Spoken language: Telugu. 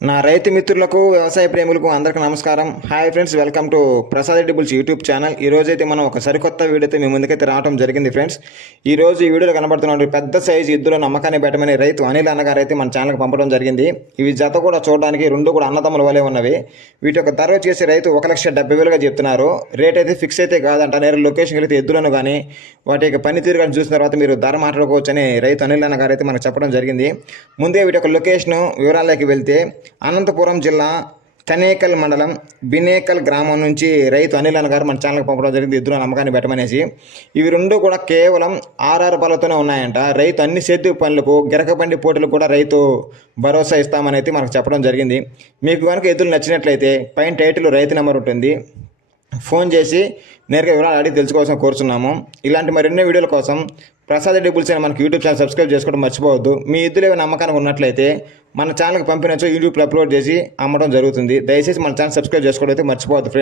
నా రైతు మిత్రులకు వ్యవసాయ ప్రేములకు అందరికీ నమస్కారం. Hi friends welcome to Prasad edibles YouTube channel. ఈ అయితే మనం ఒక సరికొత్త వీడియోతో మీ ముందుకైతే రావడం జరిగింది ఫ్రెండ్స్. ఈ రోజు ఈ వీడియోలో కనబడుతున్న పెద్ద సైజు ఇద్దరు నమ్మకాన్ని పెట్టమని రైతు అనిల్ అన్నగారు అయితే మన ఛానల్కి పంపడం జరిగింది. ఇవి జత కూడా చూడడానికి రెండు కూడా అన్నదమ్ముల వలె ఉన్నవి. వీటి యొక్క ధర వచ్చేసి రైతు ఒక లక్ష డెబ్బై వేలుగా చెప్తున్నారు. రేట్ అయితే ఫిక్స్ అయితే కాదంట. నేరు లొకేషన్కి వెళ్తే ఎద్దులను కానీ వాటి యొక్క పనితీరు కానీ చూసిన తర్వాత మీరు ధర మాట్లాడుకోవచ్చు అని రైతు అనిల్ అన్నగారు అయితే మనకు చెప్పడం జరిగింది. ముందే వీటి యొక్క లొకేషన్ వివరాలకి వెళ్తే అనంతపురం జిల్లా కనేకల్ మండలం బినేకల్ గ్రామం నుంచి రైతు అనిల్ అన్న గారు మన ఛానల్కి పంపడం జరిగింది. ఇద్దరు నమ్మకాన్ని పెట్టమనేసి. ఇవి రెండు కూడా కేవలం ఆర్ఆర్ పళ్ళతోనే ఉన్నాయంట. రైతు అన్ని సేద్య పనులకు గిరకబండి పోటీలు కూడా రైతు భరోసా ఇస్తామనేది మనకు చెప్పడం జరిగింది. మీకు కనుక ఎద్దులు నచ్చినట్లయితే పైన టైటిల్ రైతు నెంబర్ ఉంటుంది. ఫోన్ చేసి నేరుగా వివరాలు అడిగి తెలుసుకోవాల్సిన కోరుచున్నాము. ఇలాంటి మరెన్నో వీడియోల కోసం ప్రసాద్ రెడ్డి అని మనకి యూట్యూబ్ ఛానల్ సబ్స్క్రైబ్ చేసుకోవడం మర్చిపోవద్దు. మీ ఇద్దరు ఏమైనా నమ్మకానికి ఉన్నట్లయితే మన ఛానల్కి పంపినచో యూట్యూబ్లో అప్లోడ్ చేసి అమ్మడం జరుగుతుంది. దయచేసి మన ఛానల్ సబ్స్క్రైబ్ చేసుకోవడం అయితే మర్చిపోవద్దు ఫ్రెండ్స్